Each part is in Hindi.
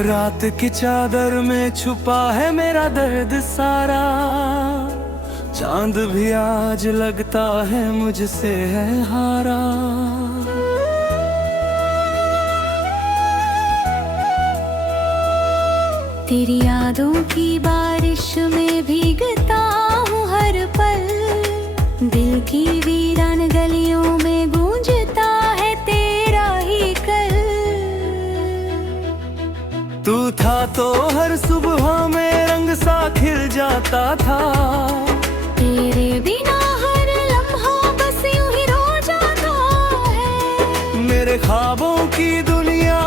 रात की चादर में छुपा है मेरा दर्द सारा, चांद भी आज लगता है मुझसे है हारा। तेरी यादों की बारिश में भीगता हूँ हर पल, दिल की वीरान गलियों में गूंजता है तेरा ही कल। तू था तो हर सुबह में रंग सा खिल जाता था, तेरे बिना हर लम्हा बस यूं ही रो जाता है। मेरे ख्वाबों की दुनिया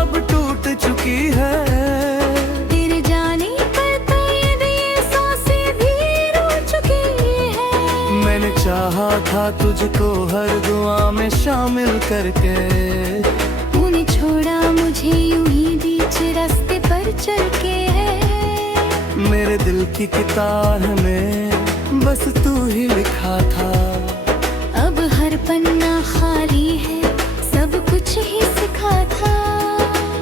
अब टूट चुकी है, तेरे जाने पर तो ये सांसें भी रो चुकी है। मैंने चाहा था तुझको हर दुआ में शामिल करके, तूने छोड़ा मुझे यूं ही बीच रास्ते पर चल के है। मेरे दिल की किताब में बस तू ही लिखा था, अब हर पन्ना खाली है, सब कुछ ही सिखा था।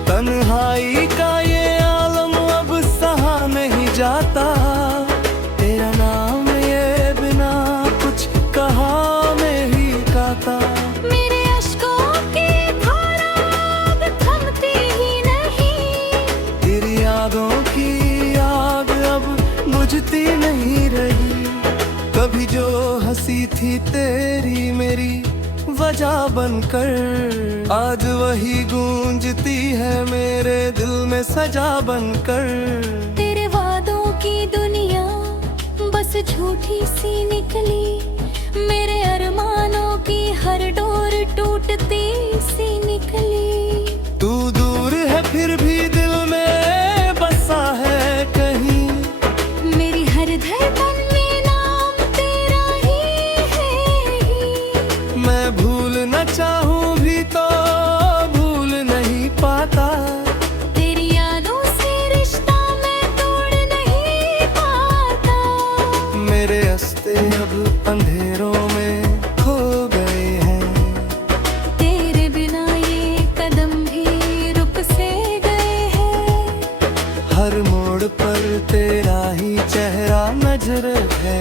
तन्हाई का ये आलम अब सहा नहीं जाता, तेरा नाम ये बिना कुछ कहा में ही गाता। मेरे अश्कों की धारा अब थमती ही नहीं, तेरी यादों की आग अब बुझती नहीं रही। कभी जो हंसी थी तेरी मेरी वजह बनकर, आज वही गूंजती है मेरे दिल में सजा बनकर। तेरे वादों की दुनिया बस झूठी सी निकली, मेरे अरमानों की हर डोर टूटती सी निकली। तू दूर है फिर भी दिल में बसा है कहीं, मेरी हर धड़कन में नाम तेरा ही है। मैं भूल न चाहूं भी तो भूल नहीं पाता, तेरी यादों से रिश्ता मैं तोड़ नहीं पाता। मेरे रास्ते अब अंधेरों में खो गए हैं, तेरे बिना ये कदम भी रुक से गए हैं। हर मोड़ पर तेरा ही चेहरा नजर है,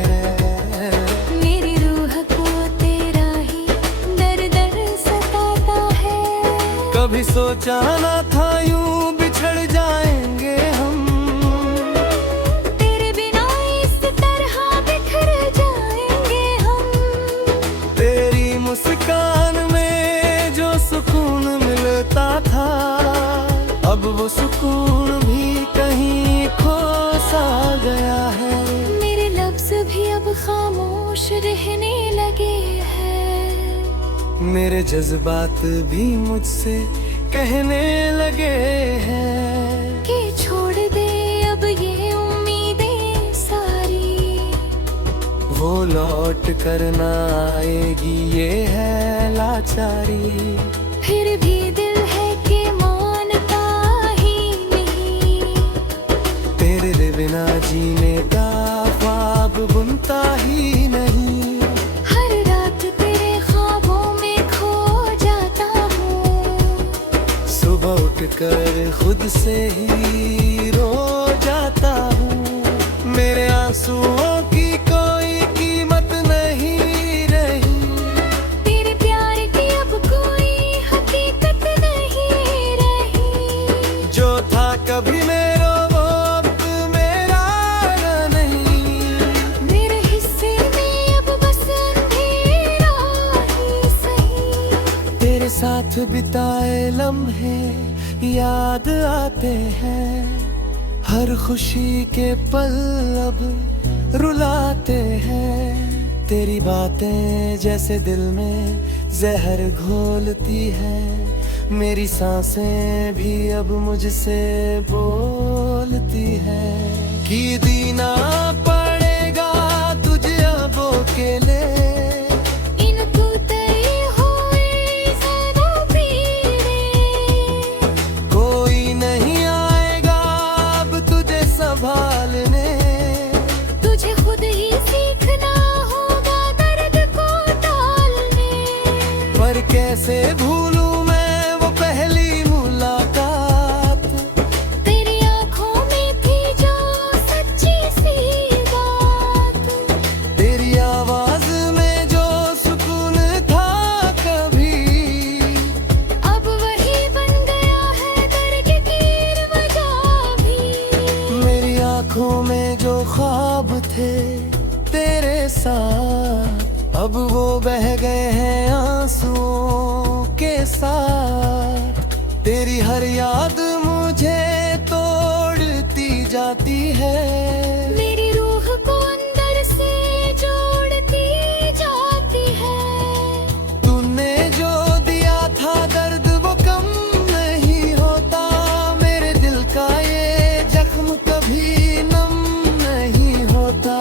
मेरी रूह को तेरा ही दर दर सताता है। कभी सोचा न था यूं बिछड़ जाएंगे हम, तेरे बिना इस तरह बिखर जाएंगे हम। तेरी मुस्कान में जो सुकून मिलता था, अब वो सुकून भी कहीं खो सा गया है। मेरे लफ्ज भी अब खामोश रहने लगे हैं, मेरे जज्बात भी मुझसे कहने लगे हैं कि छोड़ दे अब ये उम्मीदें सारी। वो लौट कर ना आएगी ये है लाचारी। फिर भी दिल है कि मानता ही नहीं, तेरे बिना जीने का ख्वाब बुनता ही नहीं। हर रात तेरे ख्वाबों में खो जाता हूँ, सुबह उठकर खुद से ही रो जाता हूँ। मेरे आंसुओं की कोई कीमत नहीं रही, तेरे प्यार की अब कोई हकीकत नहीं रही। जो था कभी मेरा वो अब मेरा नहीं। मेरे हिस्से में अब बस अंधेरा ही सही। तेरे साथ बिताए लम्हे याद आते हैं, हर खुशी के पल अब रुलाते हैं। तेरी बातें जैसे दिल में जहर घोलती है, मेरी सांसें भी अब मुझसे बोलती है कि जीना पड़ेगा तुझे अब अकेले। कैसे भूलूं मैं वो पहली मुलाकात। तेरी आंखों में थी जो सच्ची सी बात, तेरी आवाज में जो सुकून था कभी, अब वही बन गया है दर्द की वजह भी। मेरी आंखों में जो ख्वाब थे तेरे साथ, अब वो बह गए हैं आंसुओं के साथ। तेरी हर याद मुझे तोड़ती जाती है, मेरी रूह को अंदर से जोड़ती जाती है। तूने जो दिया था दर्द वो कम नहीं होता, मेरे दिल का ये जख्म कभी नम नहीं होता।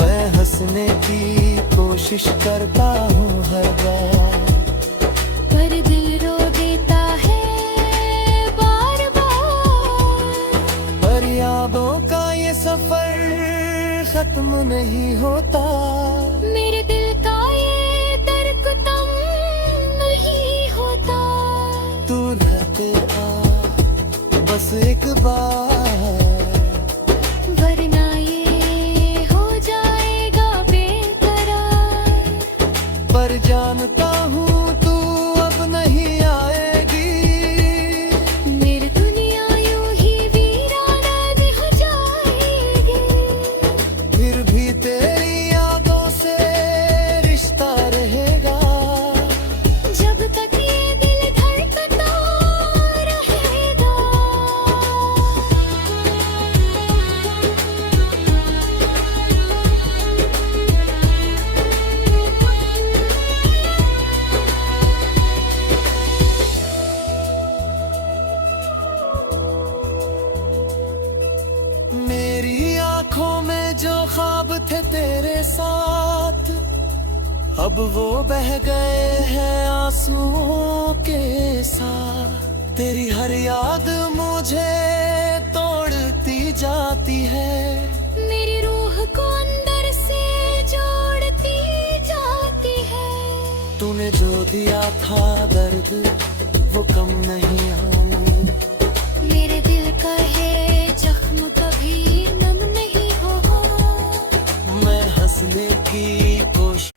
मैं हंसने की कोशिश करता हूँ हर बार, पर दिल रो देता है बार बार। पर यादों का ये सफर खत्म नहीं होता, मेरे दिल का ये दर्द कम नहीं होता। तू रहते आ बस एक बार, वरना ये हो जाएगा बेकरार। पर जानता हूँ तू अब नहीं आएगी, मेरी दुनिया यूं ही वीराना हो जाएगी। फिर भी तेरी यादों से रिश्ता रहेगा, जब तक ये दिल धड़कता रहेगा। मेरी आंखों में जो ख्वाब थे तेरे साथ, अब वो बह गए हैं आंसुओं के साथ। तेरी हर याद मुझे तोड़ती जाती है, मेरी रूह को अंदर से जोड़ती जाती है। तूने जो दिया था दर्द वो कम नहीं आया, मेरे दिल का है जख्म कभी नम नहीं होगा। मैं हंसने की कोशिश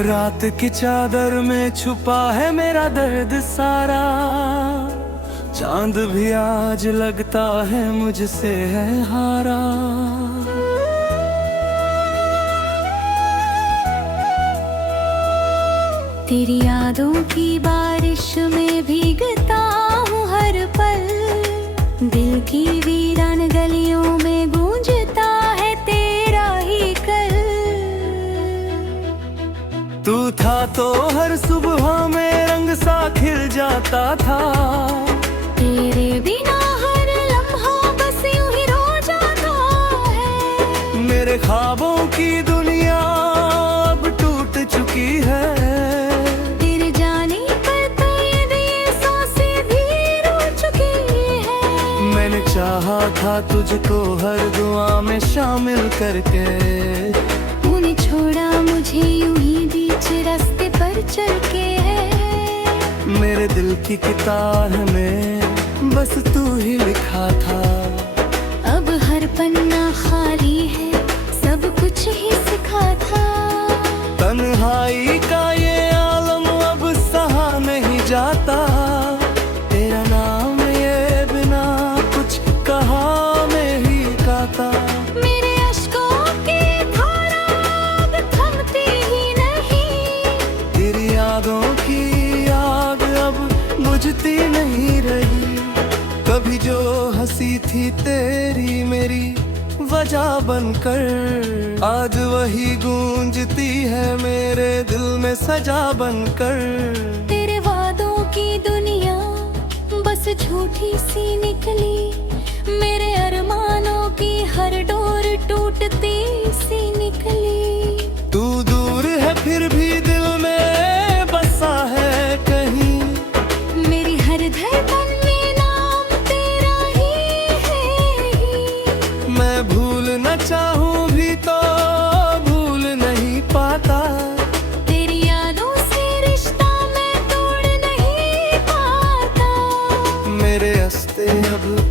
रात की चादर में छुपा है मेरा दर्द सारा, चांद भी आज लगता है मुझसे है हारा। तेरी यादों की बारिश में भीगता हूँ हर पल, दिल की वीरान गलियों में गूंजता है तेरा ही कल। तू था तो हर सुबह में रंग सा खिल जाता था, तेरे बिना हर लम्हा बस यूं ही रो जाता है। मेरे ख्वाबों की दुनिया अब टूट चुकी है, तेरे जाने पर तो ये सांसें भी रो चुकी है। मैंने चाहा था तुझको हर दुआ में शामिल करके, तूने छोड़ा मुझे यूं ही बीच रास्ते पर चल के है। मेरे दिल की किताब में बस तू ही लिखा था, अब हर पन्ना खाली है सब कुछ ही सिखा था। तन्हाई का ये आलम अब सहा नहीं जाता, तेरा नाम ये बिना कुछ कहा में ही गाता। मेरे अश्कों की धारा अब थमती ही नहीं, तेरी यादों की आग अब बुझती नहीं रही, कभी जो हंसी थी तेरी मेरी वजह बनकर, आज वही गूंजती है मेरे दिल में सजा बनकर। तेरे वादों की दुनिया बस झूठी सी निकली, मेरे अरमानों की हर डोर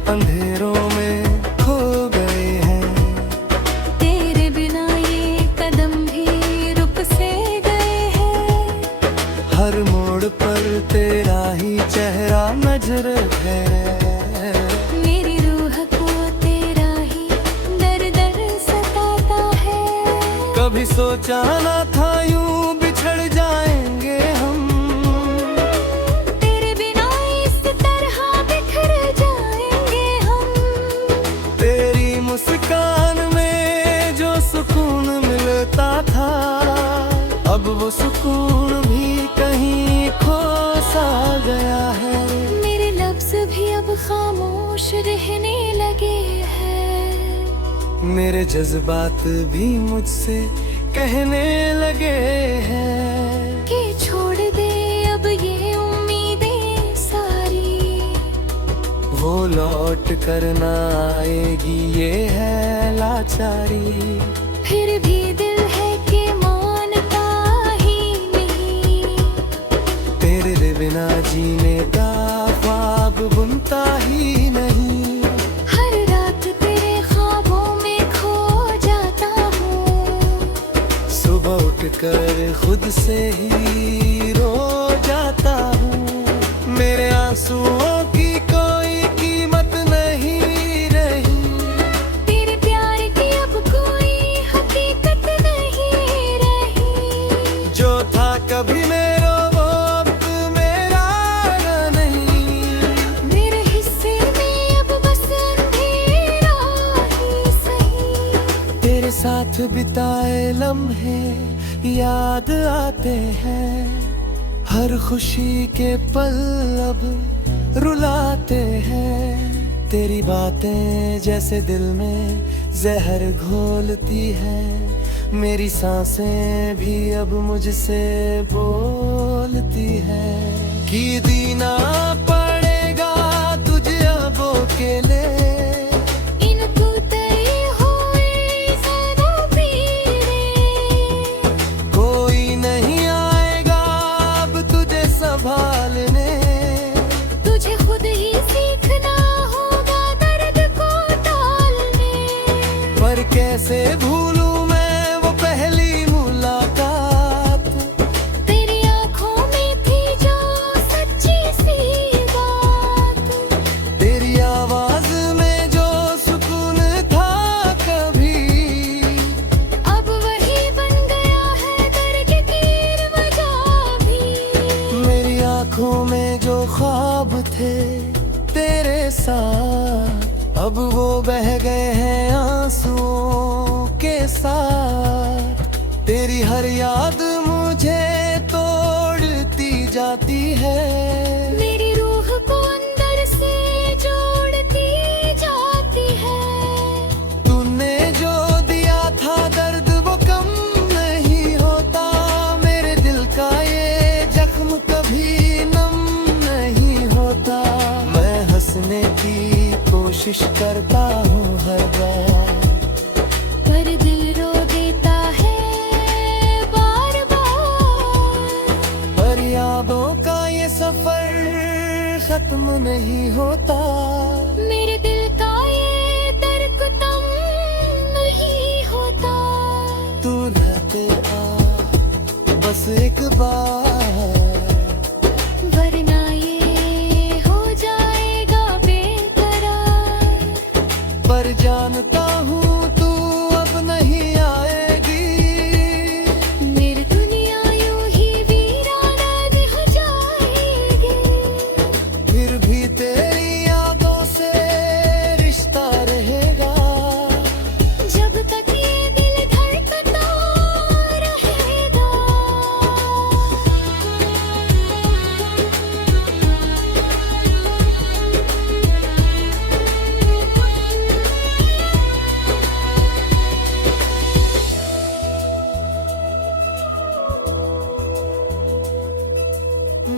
अंधेरों में खो गए हैं। तेरे बिना ये कदम भी रुक से गए हैं। हर मोड़ पर तेरा ही चेहरा नजर है। मेरी रूह को तेरा ही दर दर सताता है। कभी सोचा ना था यूं बिछड़ जाएंगे हम, तेरे बिना इस तरह बिखर जाएंगे हम। तेरी मुस्कान में जो सुकून मिलता था, अब वो सुकून भी कहीं खो सा गया है। मेरे लफ्ज भी अब खामोश रहने लगे हैं। मेरे जज्बात भी मुझसे कहने लगे हैं कि छोड़ दे अब ये उम्मीदें सारी। वो लौट कर ना आएगी, ये है लाचारी। फिर भी दिल है कि मानता ही नहीं। तेरे बिना जीने का ख्वाब बुनता ही नहीं। हर रात तेरे ख्वाबों में खो जाता हूँ। सुबह उठकर खुद से ही रो जाता हूँ। मेरे आंसुओं की कोई कीमत नहीं रही। तेरे प्यार की अब कोई हकीकत नहीं रही। जो था कभी मेरा वो अब मेरा नहीं। मेरे हिस्से में अब बस अंधेरा ही सही। तेरे साथ बिताए लम्हे याद आते हैं। हर खुशी के पल अब रुलाते हैं। तेरी बातें जैसे दिल में जहर घोलती हैं। मेरी सांसें भी अब मुझसे बोलती हैं कि जीना पड़ेगा तुझे अब अकेले। इनको तय हुए ज़्यादा पीड़े। कोई नहीं आएगा अब तुझे संभालने। तुझे खुद ही सीखना होगा दर्द को टालने। पर कैसे भूलूं मैं वो पहली मुलाकात। तेरी आँखों में थी जो सच्ची सी बात। तेरी आवाज में जो सुकून था कभी, अब वही बन गया है दर्द की वजह भी। मेरी आंखों में जो ख्वाब थे तेरे साथ, अब वो बह गए हैं आंसुओं के साथ। तेरी हर याद मुझे तोड़ती जाती है। मेरी रूह को अंदर से जोड़ती जाती है। तूने जो दिया था दर्द वो कम नहीं होता। मेरे दिल का ये जख्म कभी नम नहीं होता। मैं हंसने की कोशिश करता हूँ हर बार, पर दिल रो देता है बार बार। पर यादों का ये सफर खत्म नहीं होता। मेरे दिल का ये दर्द तम नहीं होता। तू रहते आ बस एक बार, वरना ये हो जाएगा बेकरार। पर जानता हूँ तू अब नहीं आएगी। मेरी दुनिया यूं ही वीराना हो जाएगी। फिर भी तेरी यादों से रिश्ता रहेगा। जब तक ये दिल धड़कता रहेगा।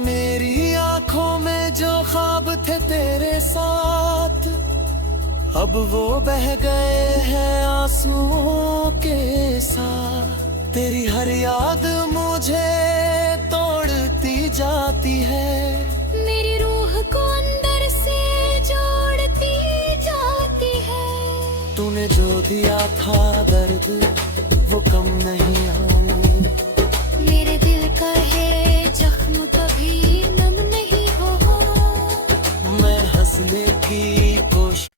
मेरी आंखों में जो ख्वाब थे तेरे साथ, अब वो बह गए हैं आंसुओं के साथ। तेरी हर याद मुझे तोड़ती जाती है। मेरी रूह को अंदर से जोड़ती दिया था दर्द वो कम नहीं आने। मेरे दिल का है जख्म कभी नम नहीं हुआ। मैं हंसने की कोशिश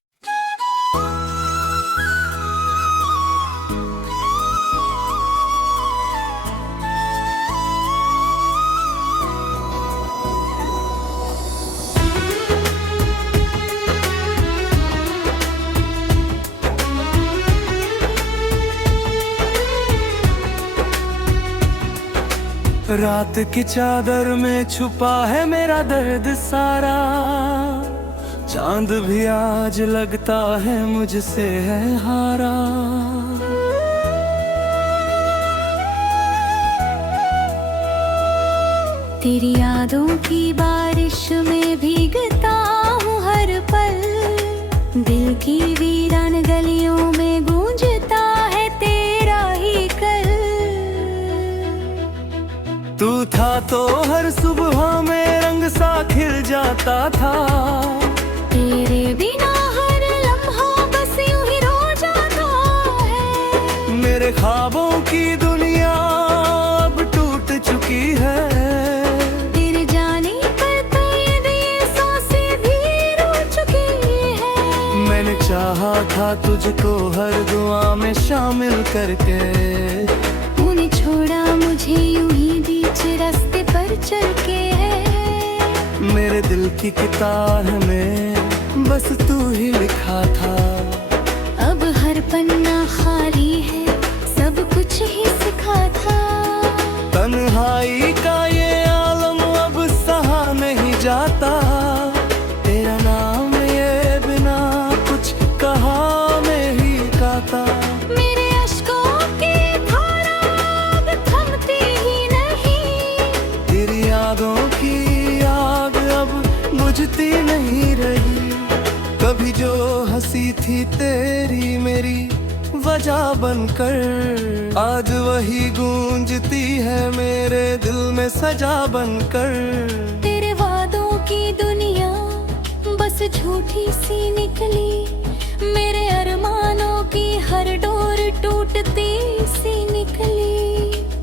रात की चादर में छुपा है मेरा दर्द सारा। चांद भी आज लगता है मुझसे है हारा। तेरी यादों की बारिश में भीगता हूँ हर पल। दिल की वीरान गलियों में गूंजता है तेरा ही कल। तू था तो हर सुबह में रंग सा खिल जाता था। तेरे बिना हर लम्हा बस यूं ही रो जाता है। मेरे ख्वाबों की दुनिया अब टूट चुकी है। तेरे जाने पर तो ये सांसें भी रो चुकी है। मैंने चाहा था तुझको हर दुआ में शामिल करके। तूने छोड़ा मुझे यूं ही बीच रास्ते पर चल के है। मेरे दिल की किताब में बस तू ही लिखा था। अब हर पन्ना खाली है, सब कुछ ही सिखा था। तन्हाई का ये आलम अब सहा नहीं जाता। तेरा नाम ये बिना कुछ कहा में ही गाता। मेरे अश्कों की धारा अब थमती ही नहीं। तेरी यादों की आग अब बुझती नहीं रही। कभी जो हंसी थी तेरी मेरी वजह बनकर, आज वही गूंजती है मेरे दिल में सजा बनकर। तेरे वादों की दुनिया बस झूठी सी निकली। मेरे अरमानों की हर डोर टूटती सी निकली।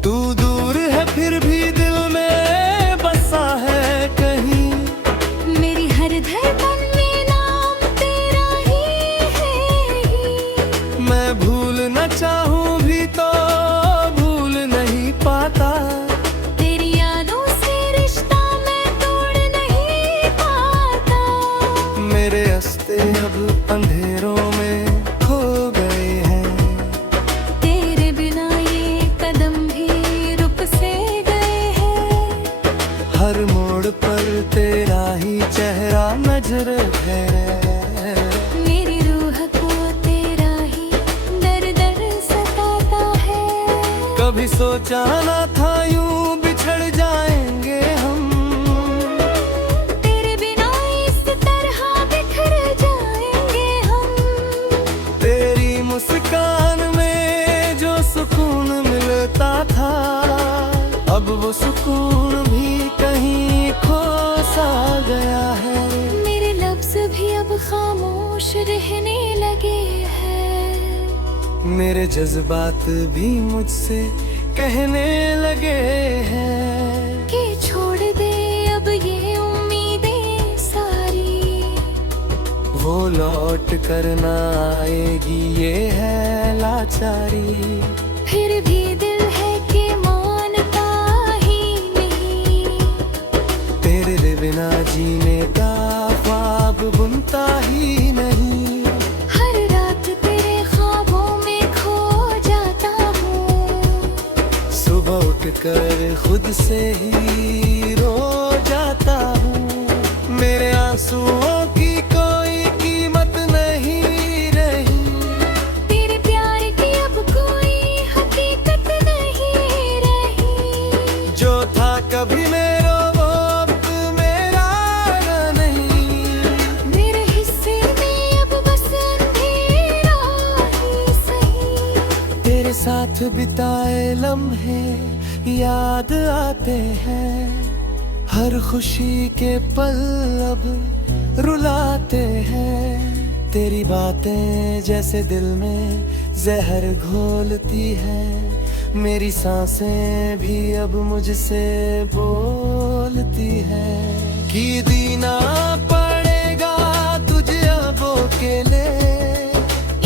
तू दूर है फिर भी दिल में बसा है कहीं। मेरी हर धड़कन में नाम तेरा ही है। मैं भूल न चाहूं भी तो भूल नहीं पाता। तेरी यादों से रिश्ता मैं तोड़ नहीं पाता। मेरे रास्ते अब अंधेरों में खो गए हैं। तेरे बिना ये कदम भी रुक से गए हैं। हर मोड़ पर तेरा ही चेहरा नजर है। मेरी रूह को तेरा ही दर दर सताता है। कभी सोचा ना था यूं बिछड़ जाएंगे हम। तेरे बिना इस तरह बिखर जाएंगे हम। तेरी मुस्कान में जो सुकून मिलता था, अब वो सुकून भी कहीं खो सा गया है। मेरे लफ्ज भी अब खामोश रहने लगे हैं। मेरे जज्बात भी मुझसे कहने लगे हैं कि छोड़ दे अब ये उम्मीदें सारी। वो लौट कर ना आएगी ये है लाचारी। फिर भी दिल है कि मानता ही नहीं। तेरे बिना जीने का ख्वाब बुनता ही नहीं। हर रात तेरे ख्वाबों में खो जाता हूँ। सुबह उठकर खुद से ही रो जाता हूँ। मेरे आंसुओं की कोई कीमत नहीं रही। तेरे प्यार की अब कोई हकीकत नहीं रही। जो था कभी मेरा वो अब मेरा नहीं। मेरे हिस्से में अब बस अंधेरा ही सही। तेरे साथ बिताए लम्हे याद आते हैं। हर खुशी के पल अब रुलाते हैं। तेरी बातें जैसे दिल में जहर घोलती है, मेरी सांसें भी अब मुझसे बोलती है कि जीना पड़ेगा तुझे अब अकेले।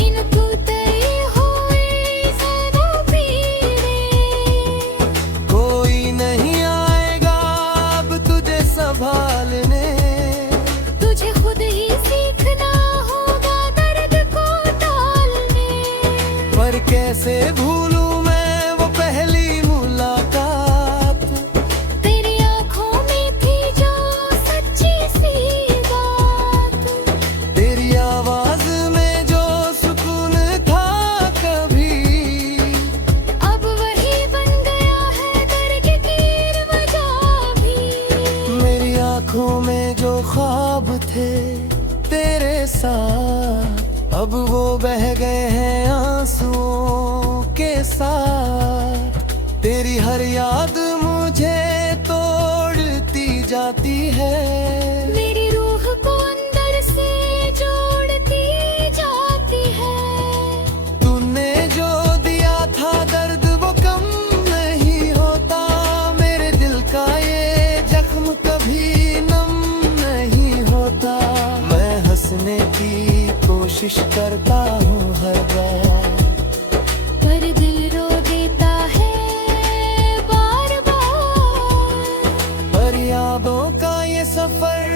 इनको तय हुई ज़्यादा पीड़े, कोई नहीं आएगा अब तुझे संभालने, तुझे खुद ही सीखना होगा दर्द को टालने। पर कैसे भूलूं मैं वो पहली मुलाकात, तेरी आंखों में थी जो सच्ची सी बात, तेरी आवाज में जो सुकून था कभी, अब वही बन गया है दर्द की वजह भी। मेरी आंखों में जो ख्वाब थे तेरे साथ, अब वो बह गए हैं आंसुओं के साथ। तेरी हर याद मुझे तोड़ती जाती है, मेरी रूह को अंदर से जोड़ती जाती है। तूने जो दिया था दर्द वो कम नहीं होता, मेरे दिल का ये जख्म कभी नम नहीं होता। मैं हंसने की कोशिश करता हूँ हर बार, पर दिल रो देता है बार बार। पर यादों का ये सफर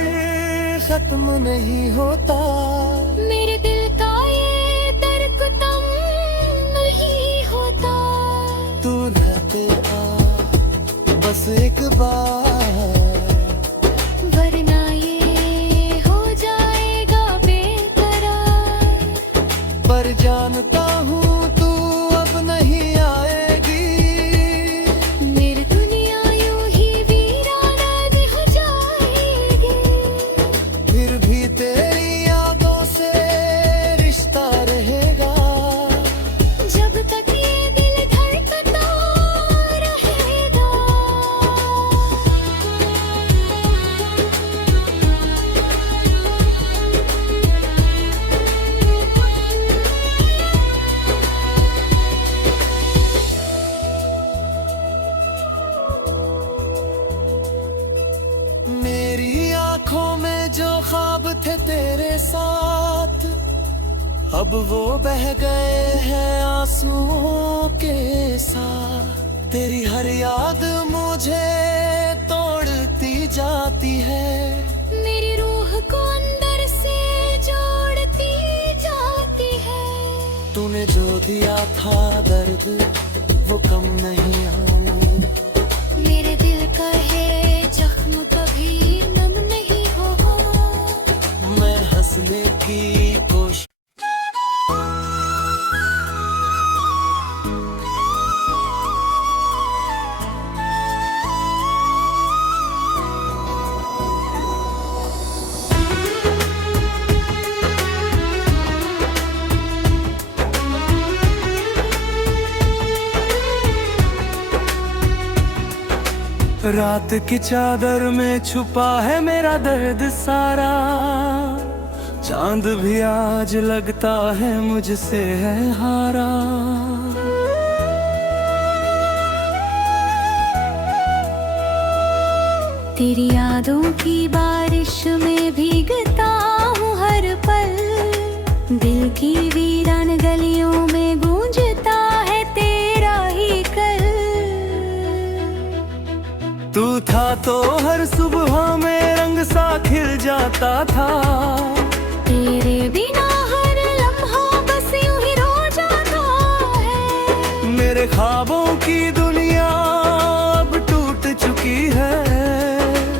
खत्म नहीं होता, मेरे दिल का ये दर्द कम नहीं होता। तू रहते आ बस एक बार, वरना ये हो जाएगा बेकरार। पर जानता हूँ तू अब नहीं आएगी, मेरी दुनिया यूं ही वीराना हो जाएगी। फिर भी तेरी यादों से रिश्ता रहेगा, जब तक ये दिल धड़कता रहेगा। मेरी आंखों में जो ख्वाब थे तेरे साथ, अब वो बह गए हैं आंसुओं के साथ। तेरी हर याद मुझे तोड़ती जाती है, मेरी रूह को अंदर से जोड़ती जाती है। तूने जो दिया था दर्द वो कम नहीं आया, मेरे दिल का है जख्म कभी नम नहीं हो। मैं हंसने की कोशिश रात की चादर में छुपा है मेरा दर्द सारा, चांद भी आज लगता है मुझसे है हारा। तेरी यादों की बारिश में भीगता हूँ हर पल, दिल की वीरान गलियों में गूंजता है तेरा ही कल। तू था तो हर सुबह में रंग सा खिल जाता था, तेरे बिना हर लम्हा बस यूं ही रो जाता है। मेरे ख्वाबों की दुनिया अब टूट चुकी है,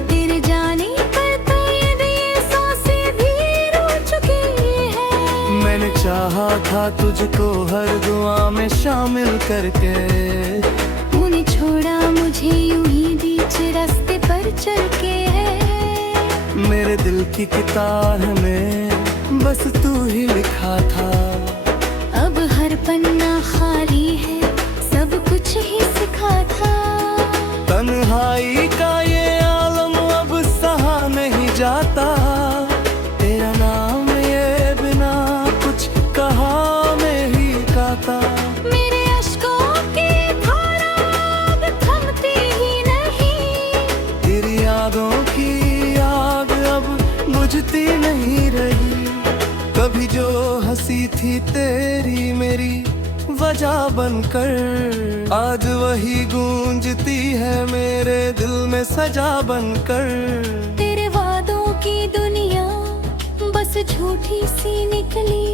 तेरे जाने पर तो ये सांसें भी रो चुकी है। मैंने चाहा था तुझको हर दुआ में शामिल करके, तूने छोड़ा मुझे यूं ही बीच रास्ते पर चल के है। मेरे दिल की किताब में बस तू ही लिखा था, अब हर पन्ना खाली है सब कुछ ही सिखा था। तन्हाई का ये आलम अब सहा नहीं जाता, तेरा नाम ये बिना कुछ कहा में ही गाता। हंसी थी तेरी मेरी वजह बनकर, आज वही गूंजती है मेरे दिल में सजा बनकर। तेरे वादों की दुनिया बस झूठी सी निकली,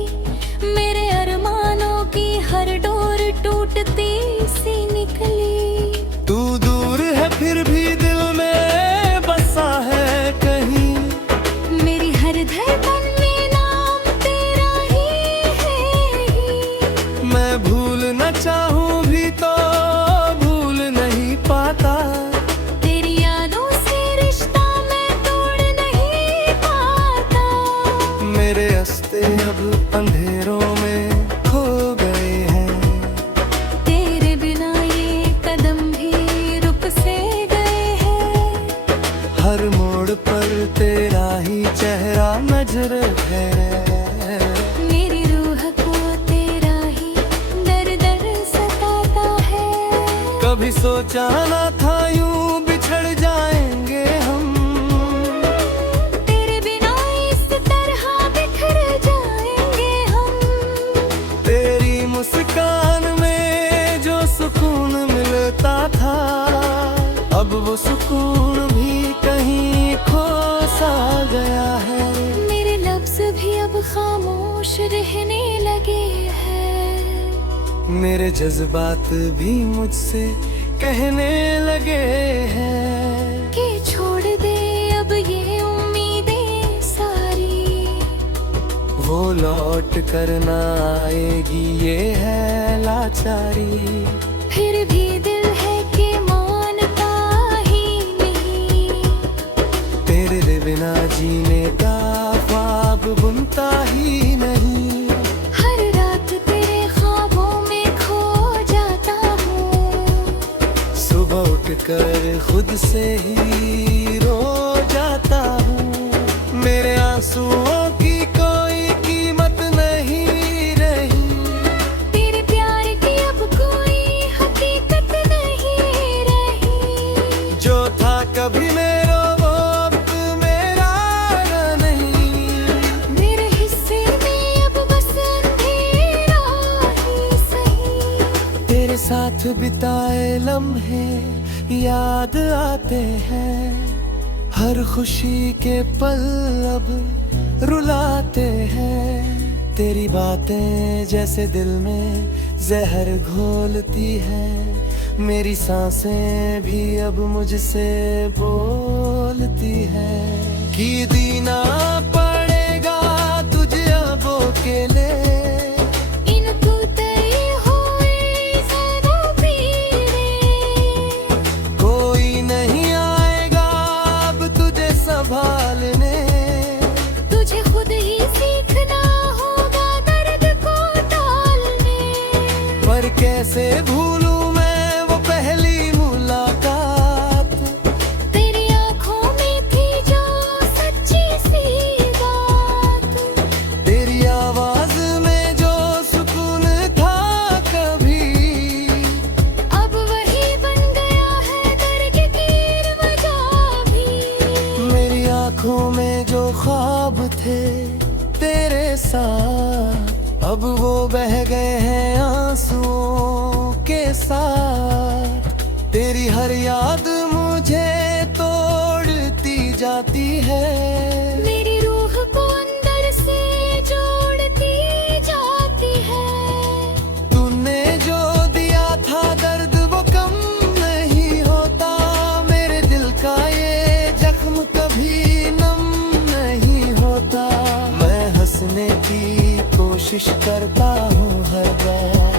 मेरे अरमानों की हर डोर टूटती सी निकली। तू दूर है फिर भी दिल में बसा है कहीं, मेरी हर धड़कन में नाम तेरा ही है। मैं भूल न चाहूं भी तो भूल नहीं पाता, तेरी यादों से रिश्ता मैं तोड़ नहीं पाता। मेरे रास्ते अब अंधेरों में खो गए हैं, तेरे बिना ये कदम भी रुक से गए हैं। हर मोड़ पर तेरा ही चेहरा नजर है, मेरी रूह को तेरा ही दर दर सताता है। कभी सोचा न था यूं बिछड़ जाएंगे हम, तेरे बिना इस तरह बिखर जाएंगे हम। तेरी मुस्कान में जो सुकून मिलता था, अब वो सुकून भी कहीं खो सा गया है। मेरे लफ्ज भी अब खामोश रहने लगे हैं, मेरे जज्बात भी मुझसे कहने लगे हैं कि छोड़ दे अब ये उम्मीदें सारी। वो लौट कर ना आएगी ये है लाचारी। फिर भी दिल है कि मानता ही नहीं, तेरे बिना जीने का ख्वाब बुनता ही नहीं। हर रात तेरे ख्वाबों में खो जाता हूँ। सुबह उठकर खुद से ही रो जाता हूँ, मेरे आंसुओं की कोई कीमत नहीं रही। तेरे प्यार की अब कोई हकीकत नहीं रही, जो था कभी मेरा वो अब मेरा नहीं। मेरे हिस्से में अब बस अंधेरा ही सही। तेरे साथ बिताए लम्हे याद आते हैं, हर खुशी के पल अब रुलाते हैं। तेरी बातें जैसे दिल में जहर घोलती है, मेरी सांसें भी अब मुझसे बोलती है कि जीना पड़ेगा तुझे अब अकेले। इन टूटे हुए ज़रा पीरे, कोई नहीं आएगा अब तुझे संभालने, तुझे खुद ही सीखना होगा दर्द को टालने। पर कैसे भूलूं मैं वो पहली मुलाकात, तेरी आँखों में थी जो सच्ची सी बात। तेरी आवाज में जो सुकून था कभी, अब वही बन गया है दर्द की वजह भी। मेरी आंखों में जो ख्वाब थे तेरे साथ, अब वो बह गए हैं आंसुओं के साथ। तेरी हर याद मुझे तोड़ती जाती है, मेरी रूह को अंदर से जोड़ती जाती है। तूने जो दिया था दर्द वो कम नहीं होता, मेरे दिल का ये जख्म कभी नम नहीं होता। मैं हंसने की कोशिश करता हूँ हर बार,